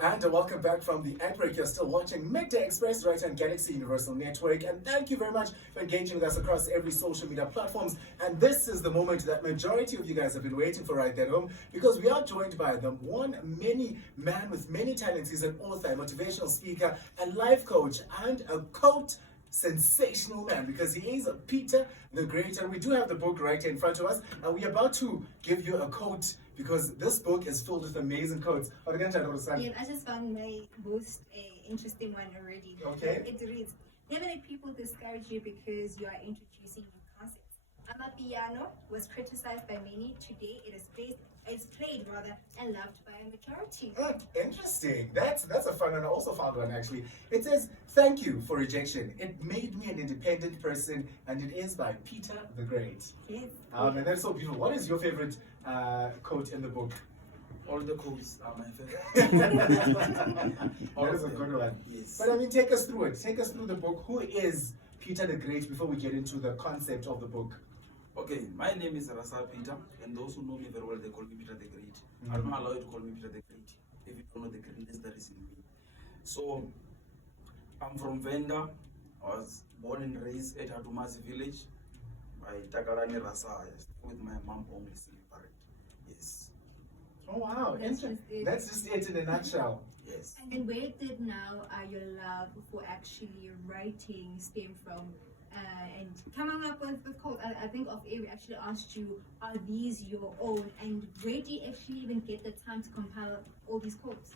And welcome back from the ad break. You're still watching Midday Express right on Galaxy Universal Network. And thank you very much for engaging with us across every social media platforms. And this is the moment that majority of you guys have been waiting for right there home, because we are joined by the many man with many talents. He's an author, a motivational speaker, and life coach, and a quote sensational man, because he is Peter the Great. And we do have the book right here in front of us, and we're about to give you a quote, because this book is filled with amazing quotes. Yeah, I just found my most interesting one already. Okay. It reads, never let people discourage you because you are introducing new concepts. Amapiano was criticized by many. Today it's played and loved by a majority. Interesting. That's a fun one. I also found one actually. It says, "Thank you for rejection. It made me an independent person," and it is by Peter the Great. Yes. And that's so beautiful. What is your favorite quote in the book? All the quotes are my favorite. That is a good one. Yes. But I mean, take us through it. Take us through the book. Who is Peter the Great before we get into the concept of the book? Okay, my name is Rasa Peter, and those who know me very well, they call me Peter the Great. I don't allow you to call me Peter the Great if you don't know the greatness that is in me. So, I'm from Venda. I was born and raised at Hadumasi village by Takarani Rasa. I stay with my mom only, single parent. Yes. Oh wow, that's just it in a nutshell. Yes. And where did now your love for actually writing stem from? And coming up with quotes, I think of we actually asked you, are these your own? And where do you actually even get the time to compile all these quotes?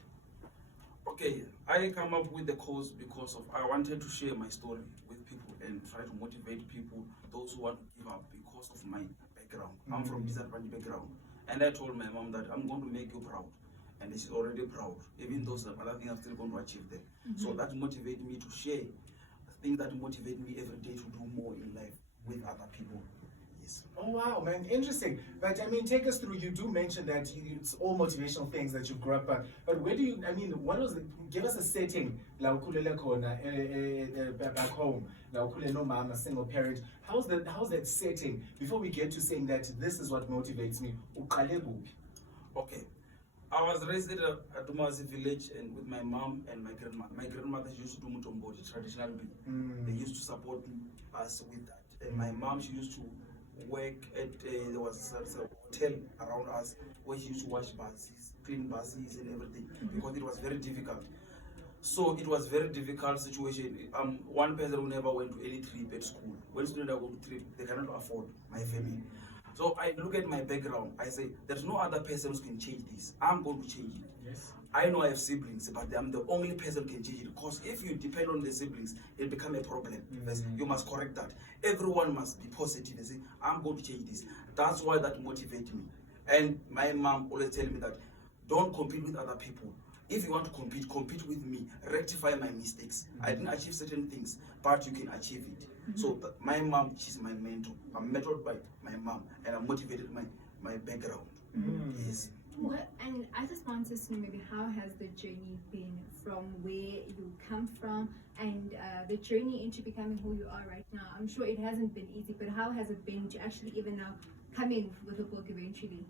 Okay, I come up with the quotes because of I wanted to share my story with people and try to motivate people, those who want to give up because of my background. I'm from disadvantaged background. And I told my mom that I'm going to make you proud. And she's already proud, even though some other things I'm still going to achieve them. So that motivated me to share things that motivate me every day to do more in life with other people. Yes. Oh wow, man, interesting. But I mean, take us through. You do mention that it's all motivational things that you grew up at. But where do you? I mean, what was? Give us a setting. La ukulele khona back home. La ukulele no mama, single parent. How's that setting? Before we get to saying that this is what motivates me. Uqale kuphi? Okay. I was raised at a Dumasi village and with my mom and my grandmother. My grandmother used to do mutombodi, traditional beat. They used to support us with that. And my mom, she used to work at, there was a hotel around us where she used to wash buses, clean buses and everything, because it was very difficult. So it was very difficult situation. One person who never went to any trip at school. When students are going to trip, they cannot afford my family. So I look at my background, I say, there's no other person who can change this. I'm going to change it. Yes. I know I have siblings, but I'm the only person who can change it. Because if you depend on the siblings, it'll become a problem. You must correct that. Everyone must be positive and say, I'm going to change this. That's why that motivates me. And my mom always tell me that, don't compete with other people. If you want to compete with me, rectify my mistakes. I didn't achieve certain things, but you can achieve it. So my mom, she's my mentor. I'm mentored by my mom, and I'm motivated by my background. Yes. And I just wanted to know maybe how has the journey been from where you come from and the journey into becoming who you are right now? I'm sure it hasn't been easy, but how has it been to actually even now coming with a book eventually?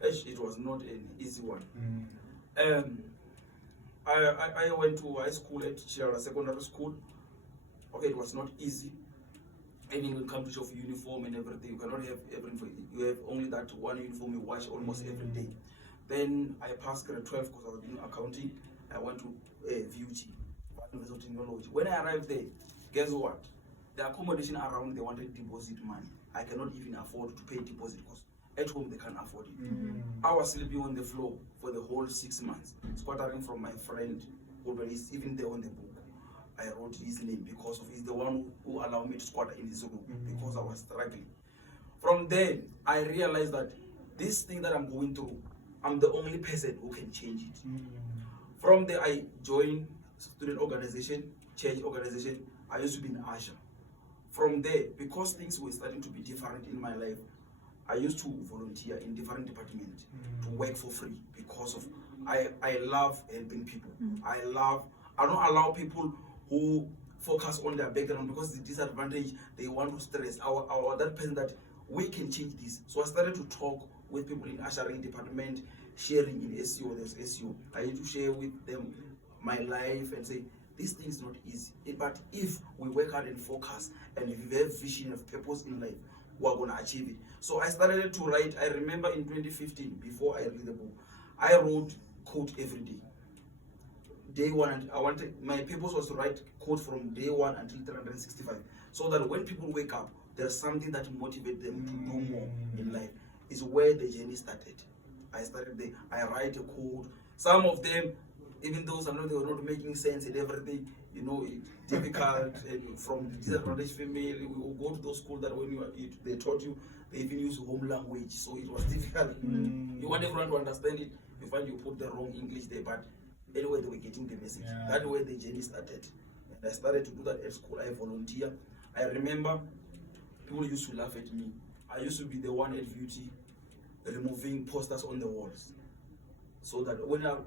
It was not an easy one. I went to high school at Chilala Secondary School. Okay, it was not easy. And when you come to show uniform and everything, you cannot have everything. You have only that one uniform you wash almost every day. Then I passed grade 12 because I was doing accounting. I went to VUT, University of Technology. When I arrived there, guess what? The accommodation around, they wanted deposit money. I cannot even afford to pay deposit because at home they can't afford it. I was sleeping on the floor for the whole 6 months, squattering from my friend, who is even there on the book. I wrote his name because of he's the one who allowed me to squat in his room because I was struggling. From there, I realized that this thing that I'm going through, I'm the only person who can change it. From there, I joined student organization, church organization. I used to be an usher. From there, because things were starting to be different in my life, I used to volunteer in different departments to work for free because of I love helping people. I don't allow people who focus on their background because the disadvantage they want to stress our that person that we can change this. So I started to talk with people in ushering department, sharing in SEO, there's SEO. I need to share with them my life and say, this thing is not easy. But if we work hard and focus, and if we have vision of purpose in life, we're going to achieve it. So I started to write. I remember in 2015, before I read the book, I wrote code every day. Day one, my purpose was to write code from day one until 365, so that when people wake up, there's something that motivates them to do more in life. Is where the journey started. I started there. I write a code. Some of them, even though some of them they were not making sense and everything, it's difficult. And from disadvantaged family, we will go to those schools that when they taught you, they even use home language, so it was difficult. You want everyone to understand it. You find you put the wrong English there, but anyway, they were getting the message. Yeah. That way the journey started. And I started to do that at school. I volunteer. I remember people used to laugh at me. I used to be the one at VUT removing posters on the walls. So that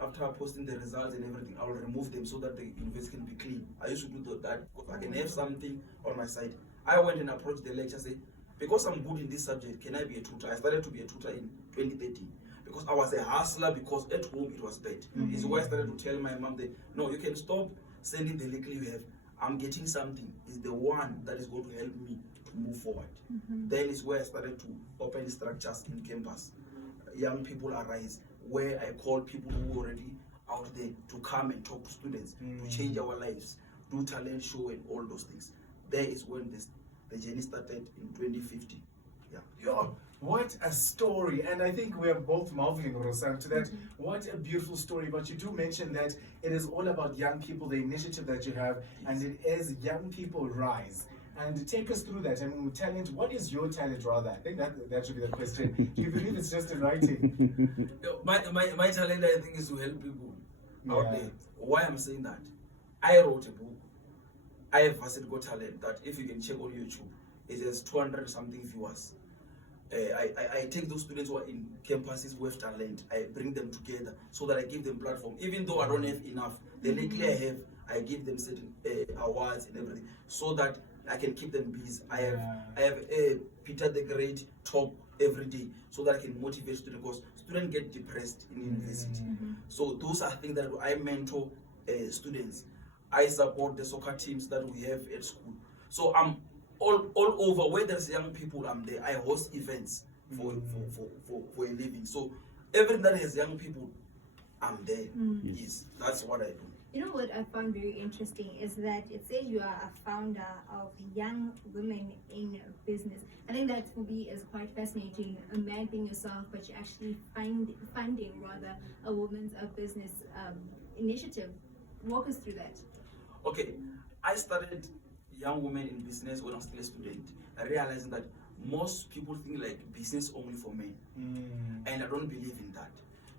after posting the results and everything, I will remove them so that the university can be clean. I used to do that because I can have something on my side. I went and approached the lecturer, say, because I'm good in this subject, can I be a tutor? I started to be a tutor in 2013. Because I was a hustler, because at home it was bad. This is why I started to tell my mom that, no, you can stop sending the little you have. I'm getting something. It's the one that is going to help me to move forward. Then is where I started to open structures in campus. Young People Arise, where I call people who are already out there to come and talk to students, to change our lives, do talent show and all those things. There is when the journey started in 2015. Yeah. Yo, what a story. And I think we are both marveling, Rosam, to that. What a beautiful story. But you do mention that it is all about young people, the initiative that you have, and it is Young People Rise. And take us through that. I mean, talent, what is your talent rather? I think that should be the question. Do you believe it's just in writing? My talent, I think, is to help people out Yeah. there. Why I'm saying that? I wrote a book. I have Varsity Got Talent that if you can check on YouTube, it has 200 something viewers. I take those students who are in campuses who have talent, I bring them together so that I give them platform. Even though I don't have enough, the little I have, I give them certain awards and everything so that I can keep them busy. I have Peter the Great talk every day so that I can motivate students, because students get depressed in university. So those are things that I mentor students. I support the soccer teams that we have at school. So I'm all over where there's young people. I'm there. I host events for a living. So everything that has young people, I'm there. Yes, that's what I do. You know what I found very interesting is that it says you are a founder of Young Women in Business. I think that for me is quite fascinating. A man being yourself, but you actually funding rather a women's business initiative. Walk us through that. Okay, I started Young Women in Business when I was still a student. I realized that most people think like business only for men, and I don't believe in that.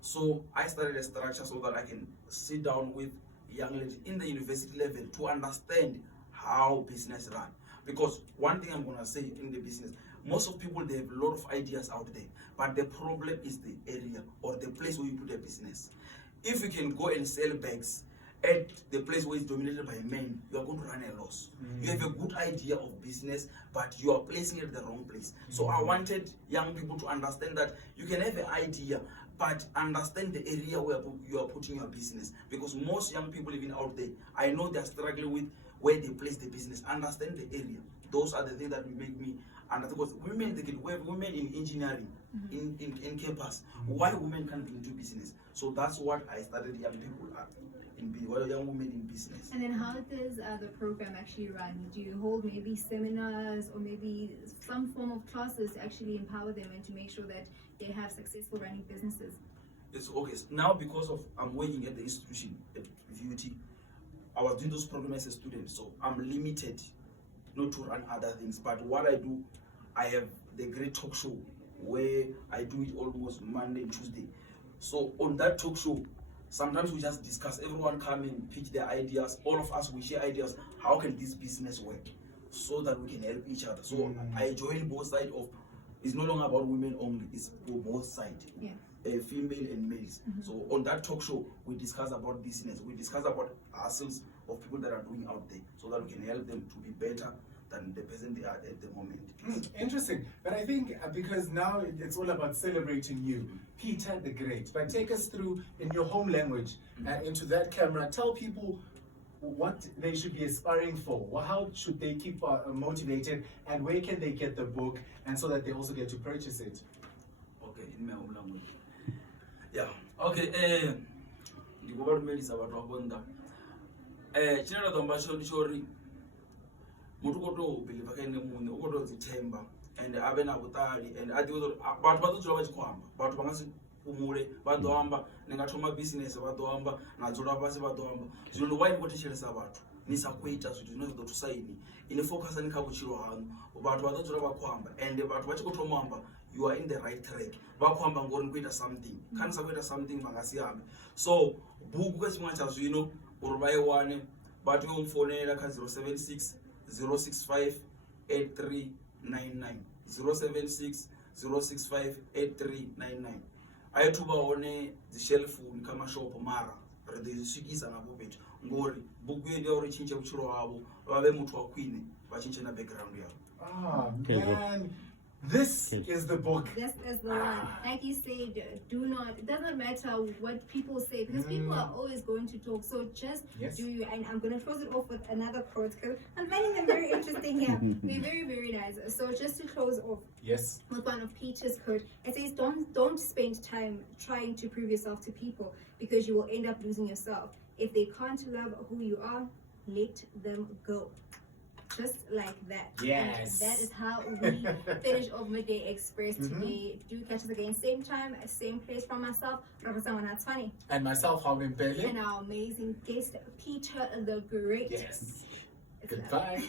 So I started a structure so that I can sit down with young ladies in the university level to understand how business run. Because one thing I'm gonna say in the business, most of people, they have a lot of ideas out there, but the problem is the area or the place where you put a business. If you can go and sell bags at the place where it's dominated by men, you are going to run a loss. You have a good idea of business, but you are placing it at the wrong place. So I wanted young people to understand that you can have an idea, but understand the area where you are putting your business. Because most young people even out there, I know they're struggling with where they place the business. Understand the area. Those are the things that will make me understand. Because women, we have women in engineering, in campus. Why women can't be into business? So that's what I started Young People Young Women in Business. And then how does the program actually run? Do you hold maybe seminars or maybe some form of classes to actually empower them and to make sure that they have successful running businesses? It's okay. Now because of I'm working at the institution at VUT, I was doing those programs as a student, so I'm limited not to run other things. But what I do, I have the great talk show where I do it almost Monday and Tuesday. So on that talk show, sometimes we just discuss, everyone come and pitch their ideas, all of us we share ideas, how can this business work so that we can help each other. So I join both sides of, it's no longer about women only, it's for both sides, female and males. So on that talk show, we discuss about business, we discuss about ourselves, of people that are doing out there, so that we can help them to be better, than the person they are at the moment. Interesting. But I think because now it's all about celebrating you, Peter the Great. But take us through in your home language into that camera. Tell people what they should be aspiring for. How should they keep motivated, and where can they get the book, and so that they also get to purchase it? Okay, in my home language. Yeah. Okay. Ndikuvalumelisa vanhu vakonda. Chinara tombasho ndishori mutu kutobhiliva kaine munhu ukutodzithemba and ave navutali and adiwe kuti vanhu vatodzula vachikwamba vanhu vangasipumule vadohamba ningatoma bhizinesi vadohamba nadzola pasi vadohamba zvino ndowaini kutechelesa vanhu nisakuita zvito zvinozototusaini ine focus nikakuchiro hanu vanhu vatodzula vakwamba and vanhu vachikotomamba you are in the right track vakwamba ngori kuita something kanisa kuita something vangasiyambe so bhuku kachimwe chazvino uri vaiwane vati vomfonera ka 076 065 8399 076 065 8399 aituvaone dzishelfu nikamashopo mara ridhisvikisa napo petu ngori bhuku yedu yauri chinche kuchiro havo vave mutu wakwine vachinche na background yavo. Ah, man. This is the book. This is the one. Like you said, do not, it doesn't matter what people say, because people are always going to talk. So just do you, and I'm going to close it off with another quote, because I'm finding them very interesting here. They're very, very nice. So just to close off with one of Peter's quote, it says, don't spend time trying to prove yourself to people, because you will end up losing yourself. If they can't love who you are, let them go. Just like that. Yes. And that is how we finish off Midday Express today. Do catch us again, same time, same place. From myself, Professor Wanatswani. And myself, Howlin Bailey. And our amazing guest, Peter the Great. Yes. Goodbye.